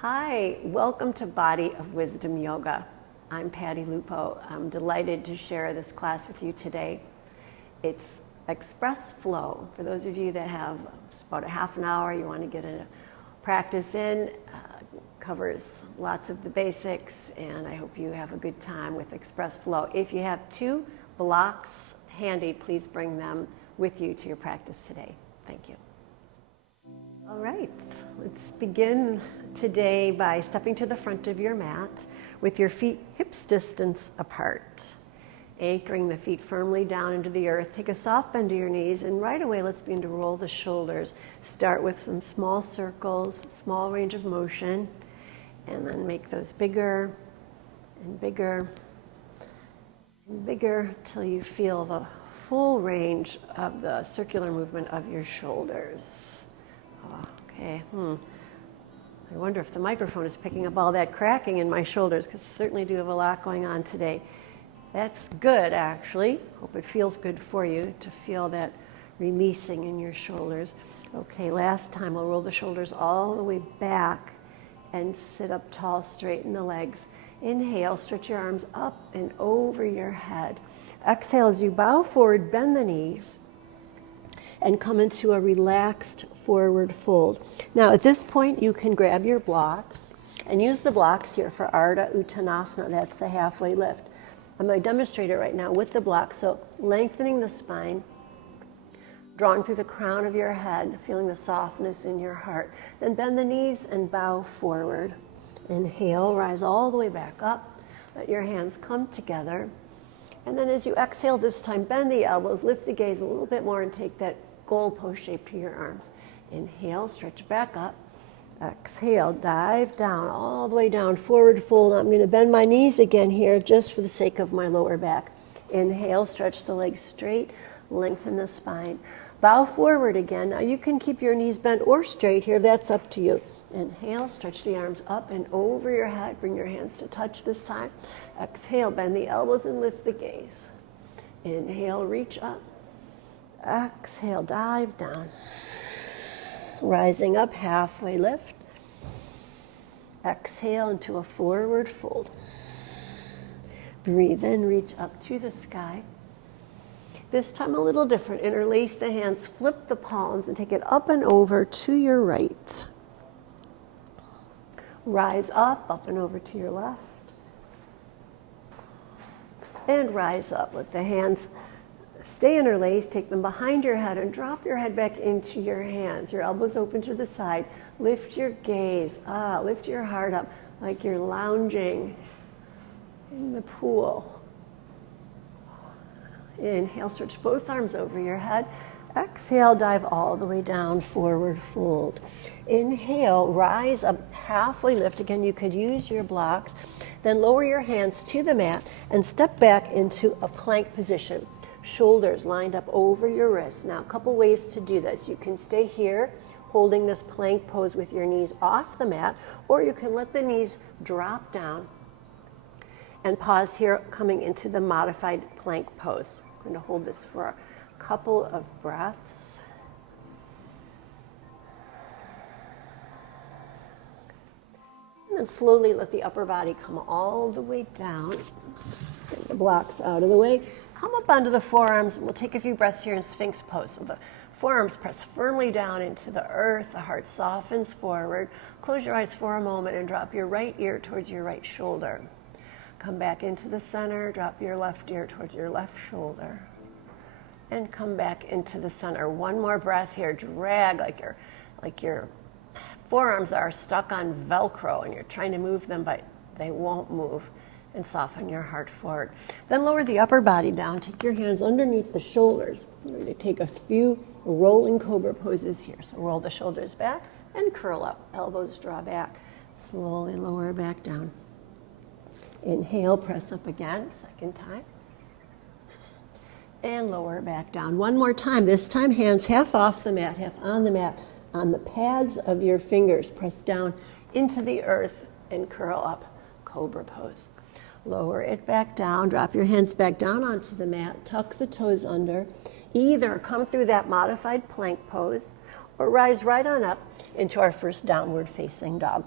Hi, welcome to Body of Wisdom Yoga. I'm Patty Lupo. I'm delighted to share this class with you today. It's Express Flow. For those of you that have about a half an hour, you want to get a practice in, covers lots of the basics, and I hope you have a good time with Express Flow. If you have 2 blocks handy, please bring them with you to your practice today. Thank you. All right, let's begin today by stepping to the front of your mat with your feet hips distance apart. Anchoring the feet firmly down into the earth. Take a soft bend to your knees, and right away let's begin to roll the shoulders. Start with some small circles, small range of motion, and then make those bigger and bigger and bigger till you feel the full range of the circular movement of your shoulders. Okay. I wonder if the microphone is picking up all that cracking in my shoulders, because I certainly do have a lot going on today. That's good, actually. Hope it feels good for you to feel that releasing in your shoulders. Okay, last time we'll roll the shoulders all the way back and sit up tall, straighten the legs. Inhale, stretch your arms up and over your head. Exhale as you bow forward, bend the knees, and come into a relaxed forward fold. Now at this point you can grab your blocks and use the blocks here for Ardha Uttanasana. That's the halfway lift. I'm going to demonstrate it right now with the blocks. So lengthening the spine, drawing through the crown of your head, feeling the softness in your heart. Then bend the knees and bow forward. Inhale, rise all the way back up. Let your hands come together. And then as you exhale this time, bend the elbows, lift the gaze a little bit more, and take that goalpost shape to your arms. Inhale, stretch back up. Exhale, dive down, all the way down, forward fold. I'm going to bend my knees again here just for the sake of my lower back. Inhale, stretch the legs straight, lengthen the spine. Bow forward again. Now you can keep your knees bent or straight here, that's up to you. Inhale, stretch the arms up and over your head. Bring your hands to touch this time. Exhale, bend the elbows and lift the gaze. Inhale, reach up. Exhale, dive down. Rising up, halfway lift. Exhale into a forward fold. Breathe in, reach up to the sky. This time a little different. Interlace the hands, flip the palms, and take it up and over to your right. Rise up and over to your left. And rise up. Let the hands stay interlaced. Take them behind your head and drop your head back into your hands. Your elbows open to the side. Lift your gaze. Lift your heart up like you're lounging in the pool. Inhale, stretch both arms over your head. Exhale, dive all the way down, forward fold. Inhale, rise up, halfway lift. Again, you could use your blocks. Then lower your hands to the mat and step back into a plank position. Shoulders lined up over your wrists. Now, a couple ways to do this. You can stay here holding this plank pose with your knees off the mat, or you can let the knees drop down and pause here, coming into the modified plank pose. I'm going to hold this for a couple of breaths. And then slowly let the upper body come all the way down. Get the blocks out of the way. Come up onto the forearms, and we'll take a few breaths here in Sphinx pose. So the forearms press firmly down into the earth, the heart softens forward. Close your eyes for a moment and drop your right ear towards your right shoulder. Come back into the center, drop your left ear towards your left shoulder. And come back into the center. One more breath here. Drag like your forearms are stuck on Velcro and you're trying to move them, but they won't move. And soften your heart forward. Then lower the upper body down. Take your hands underneath the shoulders. We're going to take a few rolling cobra poses here. So roll the shoulders back and curl up. Elbows draw back. Slowly lower back down. Inhale, press up again, second time. And lower back down. One more time. This time, hands half off the mat, half on the mat. On the pads of your fingers, press down into the earth and curl up, cobra pose. Lower it back down, drop your hands back down onto the mat, tuck the toes under. Either come through that modified plank pose or rise right on up into our first downward facing dog.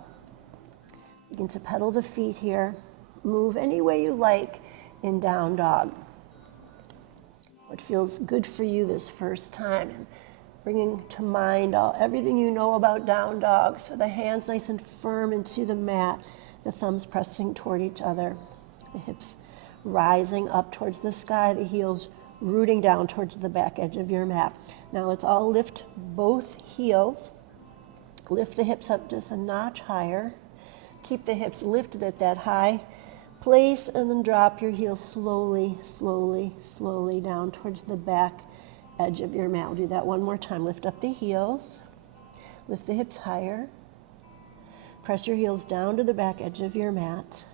begin to pedal the feet here. Move any way you like in down dog. What feels good for you this first time. And bringing to mind everything you know about down dog. So the hands nice and firm into the mat, the thumbs pressing toward each other, the hips rising up towards the sky, the heels rooting down towards the back edge of your mat. Now let's all lift both heels. Lift the hips up just a notch higher. Keep the hips lifted at that high place, and then drop your heels slowly, slowly, slowly down towards the back edge of your mat. We'll do that one more time. Lift up the heels. Lift the hips higher. Press your heels down to the back edge of your mat.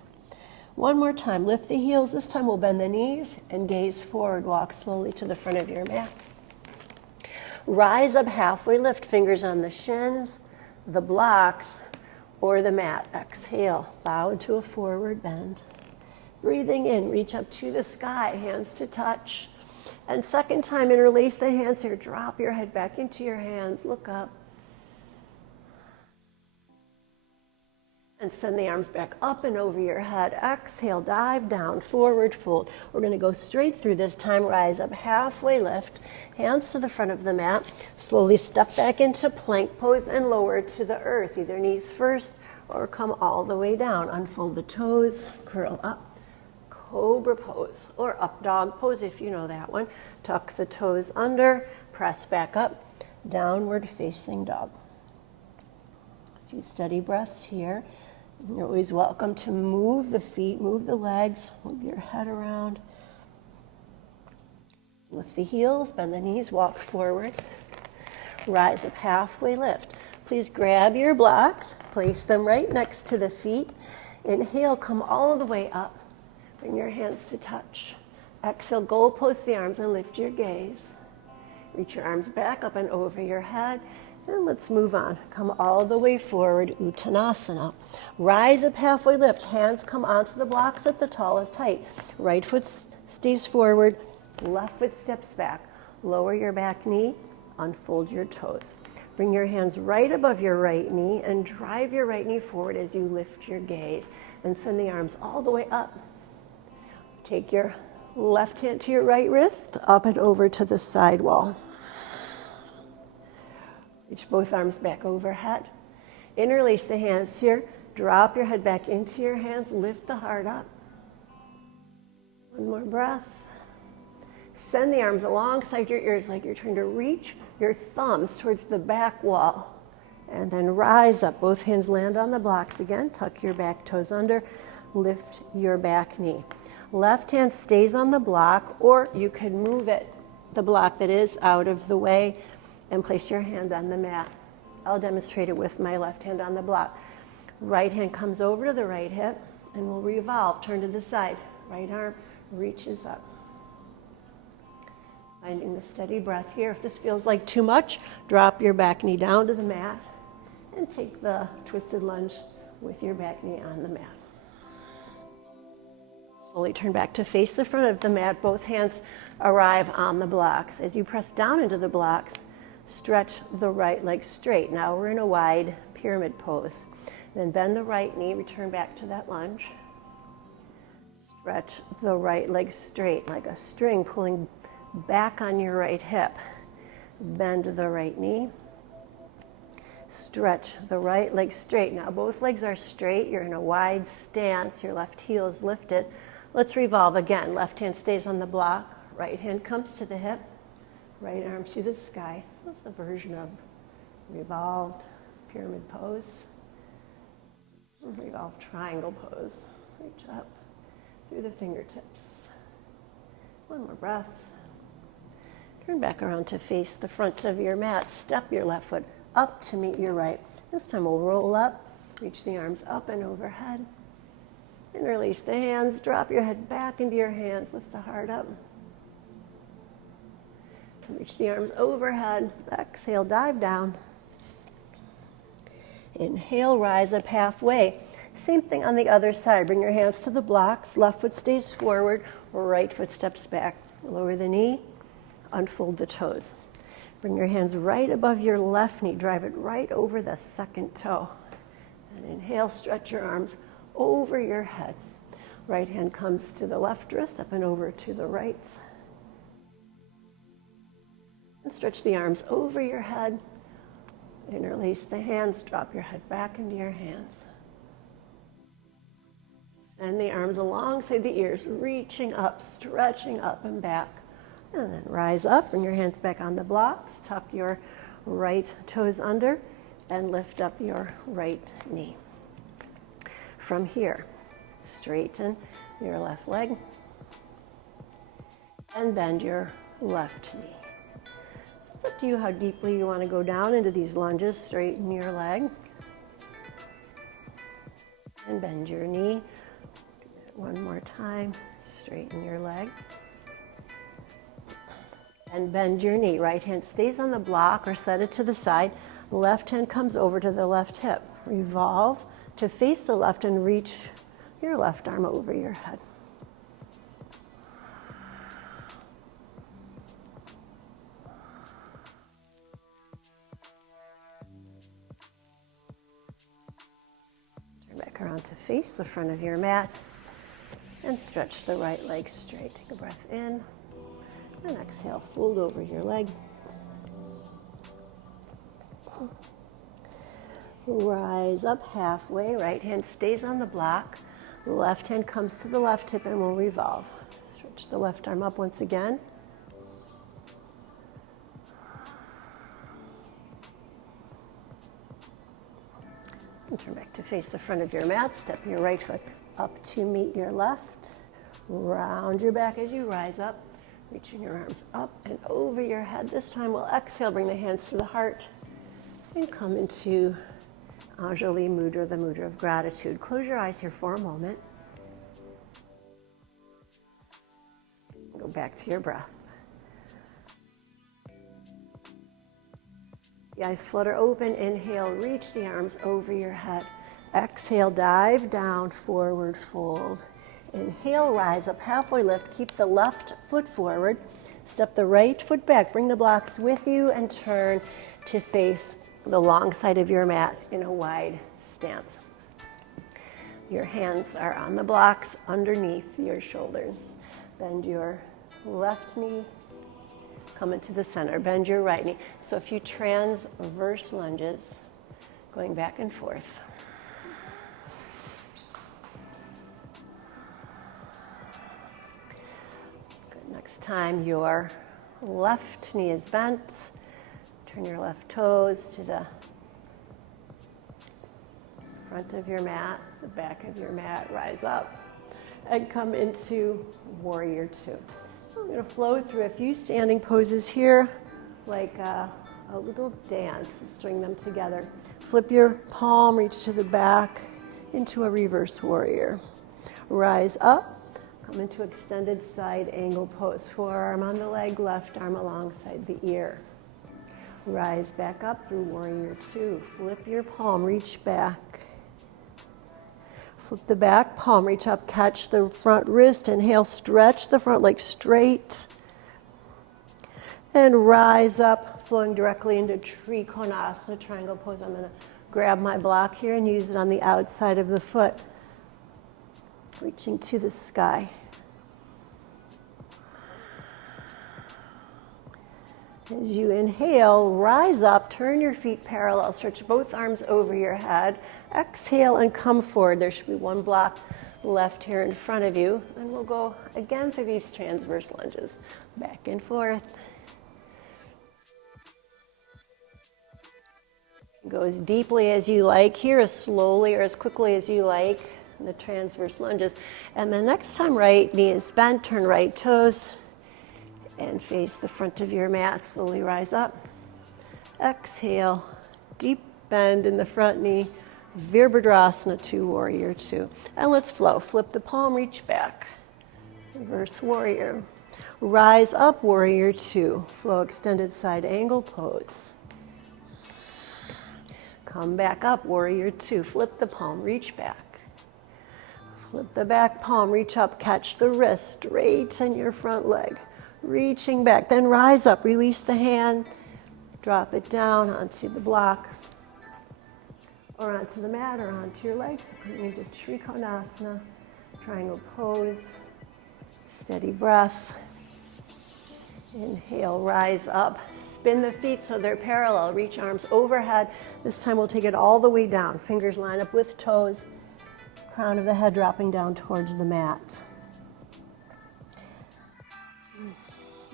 One more time. Lift the heels. This time we'll bend the knees and gaze forward. Walk slowly to the front of your mat. Rise up halfway. Lift fingers on the shins, the blocks, or the mat. Exhale. Bow into a forward bend. Breathing in, reach up to the sky, hands to touch. And second time, interlace the hands here. Drop your head back into your hands. Look up. And send the arms back up and over your head. Exhale, dive down, forward fold. We're going to go straight through this time. Rise up halfway, lift. Hands to the front of the mat. Slowly step back into plank pose and lower to the earth. Either knees first or come all the way down. Unfold the toes, curl up. Cobra pose or up dog pose if you know that one. Tuck the toes under, press back up, downward facing dog. A few steady breaths here. You're always welcome to move the feet, move the legs, move your head around. Lift the heels, bend the knees, walk forward. Rise up halfway, lift. Please grab your blocks, place them right next to the feet. Inhale, come all the way up. Bring your hands to touch. Exhale, goal post the arms and lift your gaze. Reach your arms back up and over your head. And let's move on. Come all the way forward, Uttanasana. Rise up halfway, lift. Hands come onto the blocks at the tallest height. Right foot stays forward, left foot steps back. Lower your back knee, unfold your toes. Bring your hands right above your right knee and drive your right knee forward as you lift your gaze. And send the arms all the way up. Take your left hand to your right wrist, up and over to the side wall. Reach both arms back overhead. Interlace the hands here. Drop your head back into your hands. Lift the heart up. One more breath. Send the arms alongside your ears like you're trying to reach your thumbs towards the back wall. And then rise up. Both hands land on the blocks again. Tuck your back toes under. Lift your back knee. Left hand stays on the block, or you can move it, the block that is out of the way, and place your hand on the mat. I'll demonstrate it with my left hand on the block. Right hand comes over to the right hip, and we'll revolve, turn to the side. Right arm reaches up. Finding the steady breath here. If this feels like too much, drop your back knee down to the mat, and take the twisted lunge with your back knee on the mat. Slowly turn back to face the front of the mat. Both hands arrive on the blocks. As you press down into the blocks, stretch the right leg straight. Now we're in a wide pyramid pose. Then bend the right knee, return back to that lunge. Stretch the right leg straight like a string pulling back on your right hip. Bend the right knee. Stretch the right leg straight. Now both legs are straight. You're in a wide stance. Your left heel is lifted. Let's revolve again. Left hand stays on the block. Right hand comes to the hip. Right arm to the sky. This is the version of revolved pyramid pose. Revolved triangle pose. Reach up through the fingertips. One more breath. Turn back around to face the front of your mat. Step your left foot up to meet your right. This time we'll roll up. Reach the arms up and overhead. And release the hands. Drop your head back into your hands. Lift the heart up. Reach the arms overhead. Exhale, dive down. Inhale, rise up halfway. Same thing on the other side. Bring your hands to the blocks. Left foot stays forward. Right foot steps back. Lower the knee. Unfold the toes. Bring your hands right above your left knee. Drive it right over the second toe. And inhale, stretch your arms over your head. Right hand comes to the left wrist, up and over to the right. And stretch the arms over your head. Interlace the hands, drop your head back into your hands. Send the arms alongside the ears, reaching up, stretching up and back. And then rise up, bring your hands back on the blocks, tuck your right toes under, and lift up your right knee. From here, straighten your left leg and bend your left knee. So it's up to you how deeply you want to go down into these lunges. Straighten your leg and bend your knee. Do that one more time. Straighten your leg and bend your knee. Right hand stays on the block or set it to the side. Left hand comes over to the left hip. Revolve to face the left and reach your left arm over your head. Turn back around to face the front of your mat and stretch the right leg straight. Take a breath in and exhale, fold over your leg. Rise up halfway, right hand stays on the block, left hand comes to the left hip and we'll revolve. Stretch the left arm up once again. And turn back to face the front of your mat, step your right foot up to meet your left. Round your back as you rise up, reaching your arms up and over your head. This time we'll exhale, bring the hands to the heart and come into Anjali Mudra, the Mudra of Gratitude. Close your eyes here for a moment. Go back to your breath. The eyes flutter open. Inhale, reach the arms over your head. Exhale, dive down, forward fold. Inhale, rise up, halfway lift. Keep the left foot forward. Step the right foot back. Bring the blocks with you and turn to face the long side of your mat in a wide stance. Your hands are on the blocks underneath your shoulders. Bend your left knee, come into the center. Bend your right knee. So a few transverse lunges, going back and forth. Good. Next time your left knee is bent. Turn your left toes to the front of your mat, the back of your mat, rise up, and come into Warrior Two. I'm going to flow through a few standing poses here, like a little dance, string them together. Flip your palm, reach to the back, into a reverse warrior. Rise up, come into extended side angle pose, forearm on the leg, left arm alongside the ear. Rise back up through Warrior Two. Flip your palm, reach back. Flip the back palm, reach up, catch the front wrist. Inhale, stretch the front leg straight. And rise up, flowing directly into Trikonasana, triangle pose. I'm going to grab my block here and use it on the outside of the foot, reaching to the sky. As you inhale, rise up, turn your feet parallel, stretch both arms over your head. Exhale and come forward. There should be one block left here in front of you. And we'll go again through these transverse lunges. Back and forth. Go as deeply as you like here, as slowly or as quickly as you like in the transverse lunges. And the next time right knee is bent, turn right toes and face the front of your mat. Slowly rise up. Exhale, deep bend in the front knee. Virabhadrasana to Warrior Two. And let's flow. Flip the palm, reach back. Reverse warrior. Rise up, Warrior Two. Flow extended side angle pose. Come back up, Warrior Two. Flip the palm, reach back. Flip the back palm, reach up, catch the wrist, straighten your front leg. Reaching back, then rise up, release the hand, drop it down onto the block. or onto the mat or onto your legs. Coming into Trikonasana, triangle pose. Steady breath. Inhale, rise up. Spin the feet so they're parallel. Reach arms overhead. This time we'll take it all the way down. Fingers line up with toes. Crown of the head dropping down towards the mat.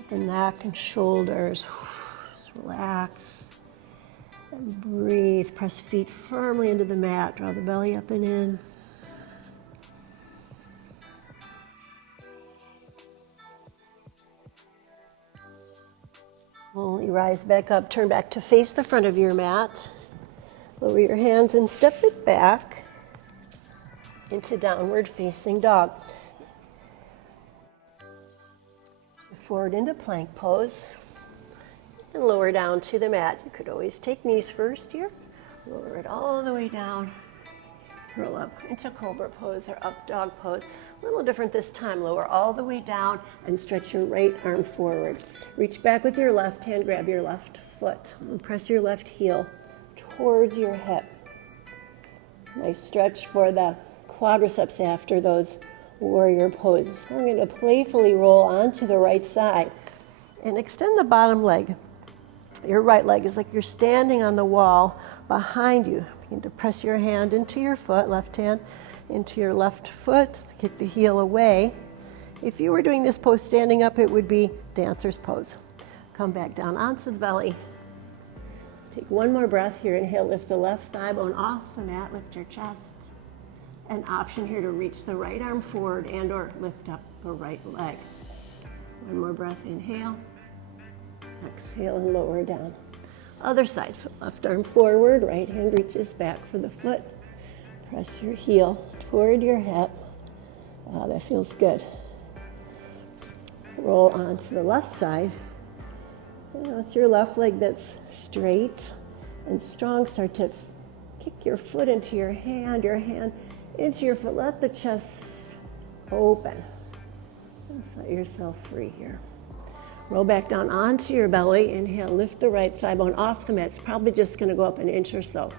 The neck and shoulders. Just relax. And breathe. Press feet firmly into the mat. Draw the belly up and in. Slowly rise back up, turn back to face the front of your mat. Lower your hands and step it back into downward facing dog. Forward into plank pose and lower down to the mat. You could always take knees first here. Lower it all the way down. Curl up into cobra pose or up dog pose. A little different this time. Lower all the way down and stretch your right arm forward. Reach back with your left hand, grab your left foot, and press your left heel towards your hip. Nice stretch for the quadriceps after those warrior poses. I'm going to playfully roll onto the right side and extend the bottom leg. Your right leg is like you're standing on the wall behind you. Begin to press your hand into your foot, left hand into your left foot, kick the heel away. If you were doing this pose standing up, it would be dancer's pose. Come back down onto the belly. Take one more breath here. Inhale, lift the left thigh bone off the mat, lift your chest. An option here to reach the right arm forward and or lift up the right leg. One more breath, inhale. Exhale and lower down. Other side, so left arm forward, right hand reaches back for the foot. Press your heel toward your hip. Wow, that feels good. Roll onto the left side. Now it's your left leg that's straight and strong. Start to kick your foot into your hand into your foot. Let the chest open. And set yourself free here. Roll back down onto your belly. Inhale, lift the right thigh bone off the mat. It's probably just going to go up an inch or so.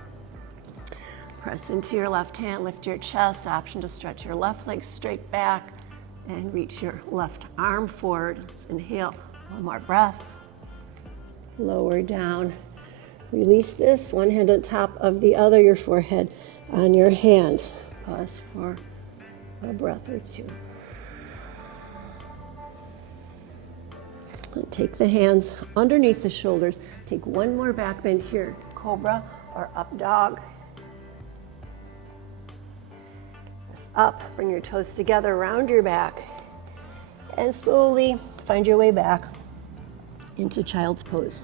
Press into your left hand, lift your chest. Option to stretch your left leg straight back and reach your left arm forward. Inhale, one more breath. Lower down. Release this, one hand on top of the other, your forehead on your hands. Pause for a breath or two. And take the hands underneath the shoulders. Take one more back bend here, cobra or up dog. Press up, bring your toes together around your back, and slowly find your way back into child's pose.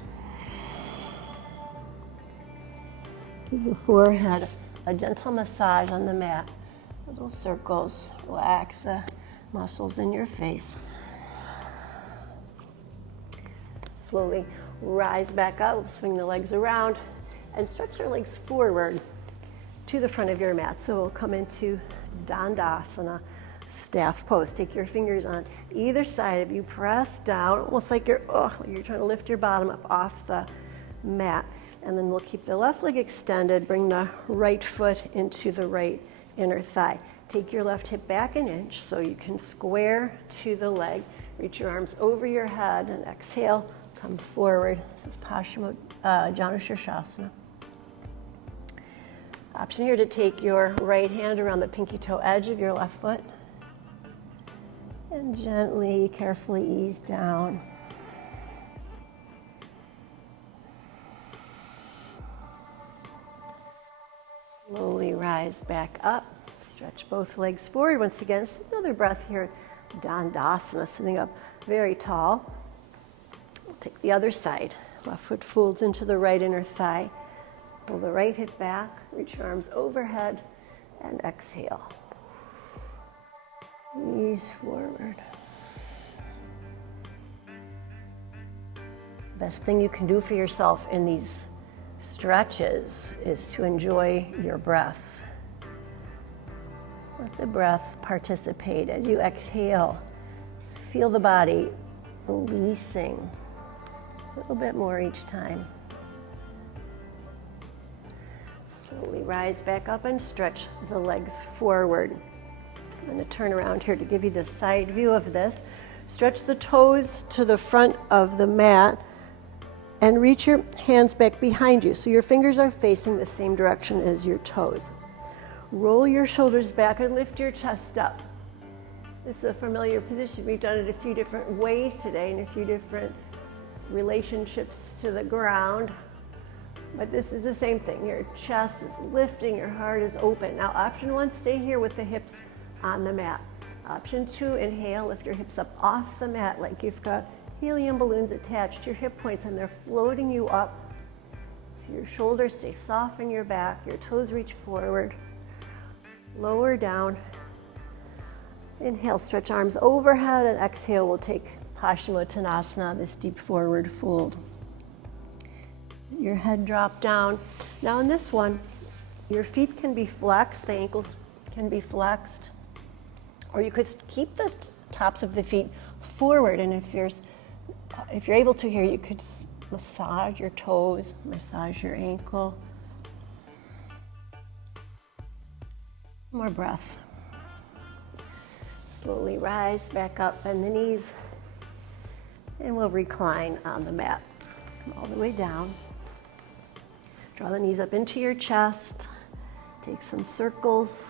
Give your forehead a gentle massage on the mat. Little circles. Relax the muscles in your face. Slowly rise back up, swing the legs around, and stretch your legs forward to the front of your mat. So we'll come into Dandasana, staff pose. Take your fingers on either side of you, press down, almost like you're trying to lift your bottom up off the mat. And then we'll keep the left leg extended, bring the right foot into the right inner thigh. Take your left hip back an inch so you can square to the leg. Reach your arms over your head and exhale, come forward. This is Janu Shirshasana. Option here to take your right hand around the pinky toe edge of your left foot and gently, carefully ease down. Slowly rise back up. Stretch both legs forward. Once again, just another breath here. Dandasana, sitting up very tall. We'll take the other side. Left foot folds into the right inner thigh. Pull the right hip back. Reach your arms overhead and exhale. Ease forward. Best thing you can do for yourself in these stretches is to enjoy your breath. Let the breath participate. As you exhale, feel the body releasing a little bit more each time. Slowly rise back up and stretch the legs forward. I'm going to turn around here to give you the side view of this. Stretch the toes to the front of the mat and reach your hands back behind you so your fingers are facing the same direction as your toes. Roll your shoulders back and lift your chest up. This is a familiar position. We've done it a few different ways today in a few different relationships to the ground. But this is the same thing. Your chest is lifting, your heart is open. Now, option one, stay here with the hips on the mat. Option two, inhale, lift your hips up off the mat like you've got helium balloons attached to your hip points and they're floating you up. So your shoulders stay soft in your back, your toes reach forward, lower down. Inhale, stretch arms overhead, and exhale, we'll take Paschimottanasana, this deep forward fold. Your head drop down. Now in this one, your feet can be flexed, the ankles can be flexed, or you could keep the tops of the feet forward, and if you're able to here, you could massage your toes, massage your ankle. More breath. Slowly rise back up, bend the knees, and we'll recline on the mat. Come all the way down. Draw the knees up into your chest. Take some circles.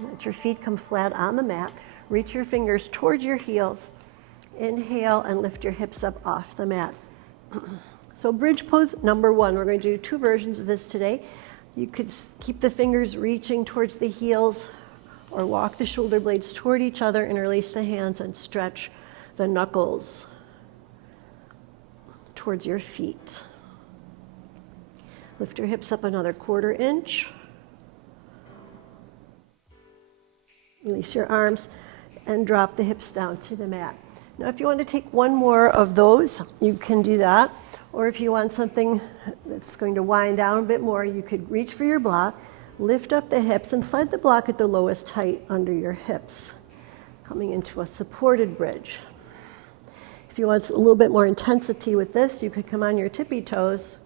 Let your feet come flat on the mat. Reach your fingers towards your heels. Inhale and lift your hips up off the mat. So bridge pose number one. We're going to do two versions of this today. You could keep the fingers reaching towards the heels or walk the shoulder blades toward each other, interlace the hands and stretch the knuckles towards your feet. Lift your hips up another 1/4 inch. Release your arms and drop the hips down to the mat. Now if you want to take one more of those, you can do that. Or if you want something that's going to wind down a bit more, you could reach for your block, lift up the hips, and slide the block at the lowest height under your hips, coming into a supported bridge. If you want a little bit more intensity with this, you could come on your tippy toes,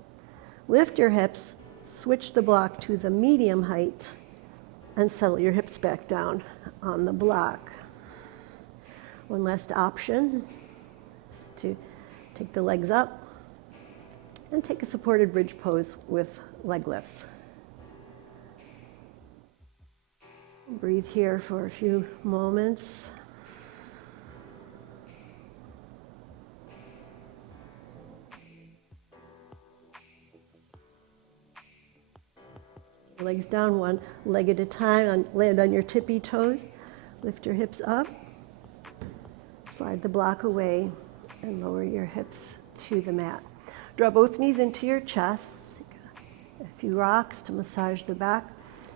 lift your hips, switch the block to the medium height, and settle your hips back down on the block. One last option is to take the legs up and take a supported bridge pose with leg lifts. Breathe here for a few moments. Legs down, one leg at a time. Land on your tippy toes. Lift your hips up. Slide the block away and lower your hips to the mat. Draw both knees into your chest. Take a few rocks to massage the back.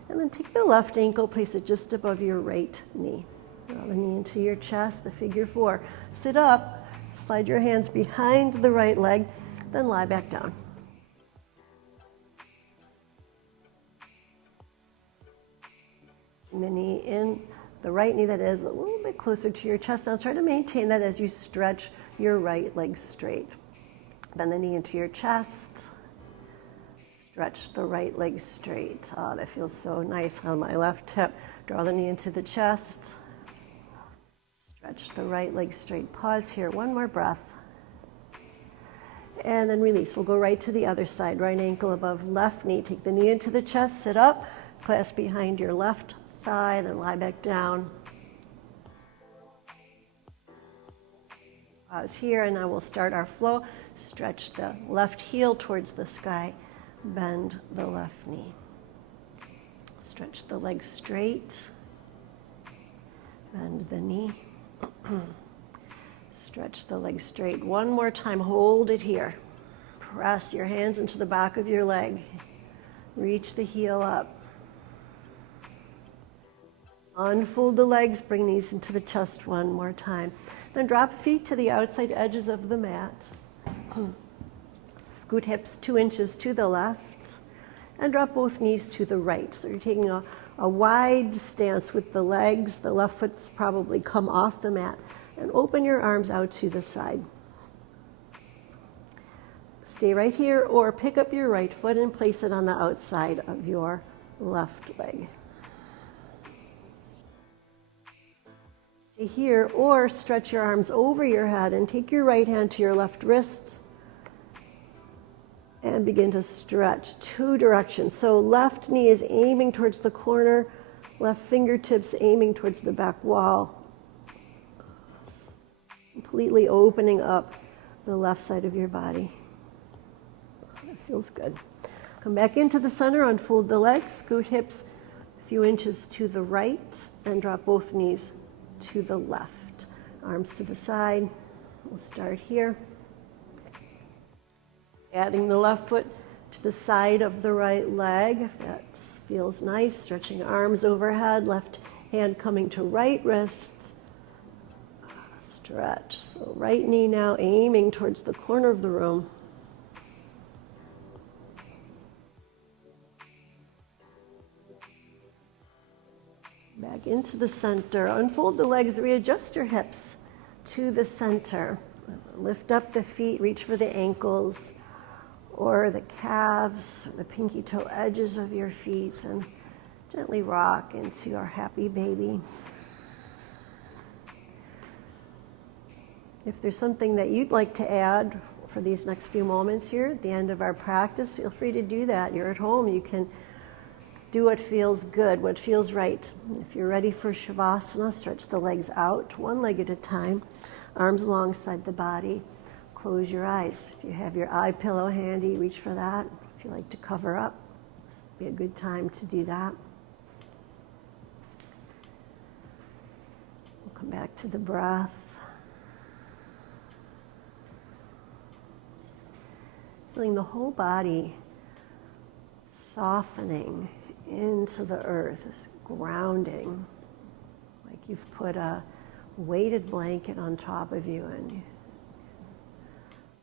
And then take the left ankle, place it just above your right knee. Draw the knee into your chest, the figure 4. Sit up, slide your hands behind the right leg, then lie back down. The knee in, the right knee that is, a little bit closer to your chest. Now try to maintain that as you stretch your right leg straight. Bend the knee into your chest. Stretch the right leg straight. Oh, that feels so nice on my left hip. Draw the knee into the chest. Stretch the right leg straight. Pause here. One more breath. And then release. We'll go right to the other side. Right ankle above left knee. Take the knee into the chest. Sit up. Clasp behind your left thigh. Then lie back down. Pause here, and now we'll start our flow. Stretch the left heel towards the sky. Bend the left knee. Stretch the leg straight. Bend the knee. Stretch the leg straight. One more time. Hold it here. Press your hands into the back of your leg. Reach the heel up. Unfold the legs. Bring knees into the chest one more time. Then drop feet to the outside edges of the mat. Scoot hips 2 inches to the left and drop both knees to the right. So you're taking a wide stance with the legs. The left foot's probably come off the mat, and open your arms out to the side. stay right here or pick up your right foot and place it on the outside of your left leg. Stay here or stretch your arms over your head and take your right hand to your left wrist and begin to stretch two directions. So left knee is aiming towards the corner, left fingertips aiming towards the back wall. Completely opening up the left side of your body. That feels good. Come back into the center, unfold the legs, scoot hips a few inches to the right, and drop both knees to the left. Arms to the side. We'll start here. Adding the left foot to the side of the right leg, if that feels nice. Stretching arms overhead, left hand coming to right wrist. Stretch. So right knee now aiming towards the corner of the room. Back into the center. Unfold the legs, readjust your hips to the center. Lift up the feet, reach for the ankles or the calves, the pinky toe edges of your feet, and gently rock into our happy baby. If there's something that you'd like to add for these next few moments here at the end of our practice, feel free to do that. You're at home. You can do what feels good, what feels right. If you're ready for Shavasana, stretch the legs out, one leg at a time, arms alongside the body. Close your eyes. If you have your eye pillow handy, reach for that. If you like to cover up, this would be a good time to do that. We'll come back to the breath. Feeling the whole body softening into the earth, this grounding, like you've put a weighted blanket on top of you and you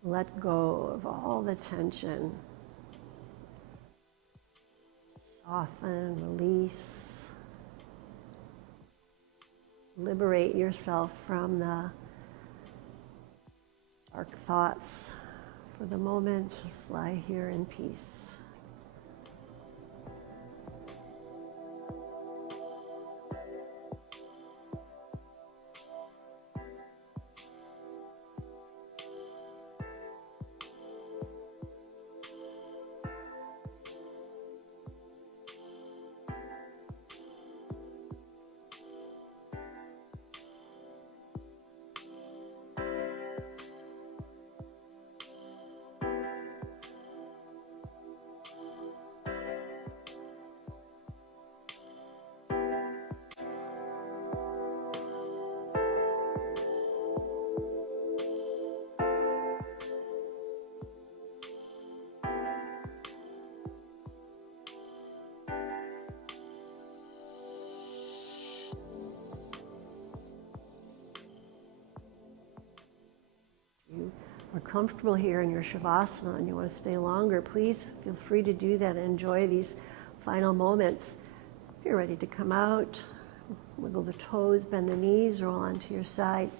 let go of all the tension. Soften, release, liberate yourself from the dark thoughts. For the moment, just lie here in peace. You are comfortable here in your Shavasana and you want to stay longer, please feel free to do that and enjoy these final moments. If you're ready to come out, wiggle the toes, bend the knees, roll onto your side.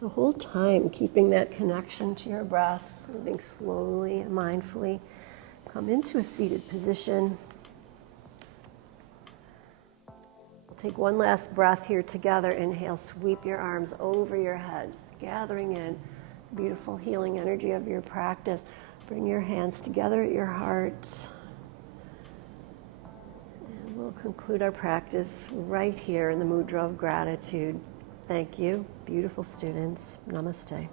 The whole time keeping that connection to your breath, moving slowly and mindfully. Come into a seated position. We'll take one last breath here together. Inhale, sweep your arms over your head, gathering in beautiful healing energy of your practice. Bring your hands together at your heart. And we'll conclude our practice right here in the mudra of gratitude. Thank you, beautiful students. Namaste.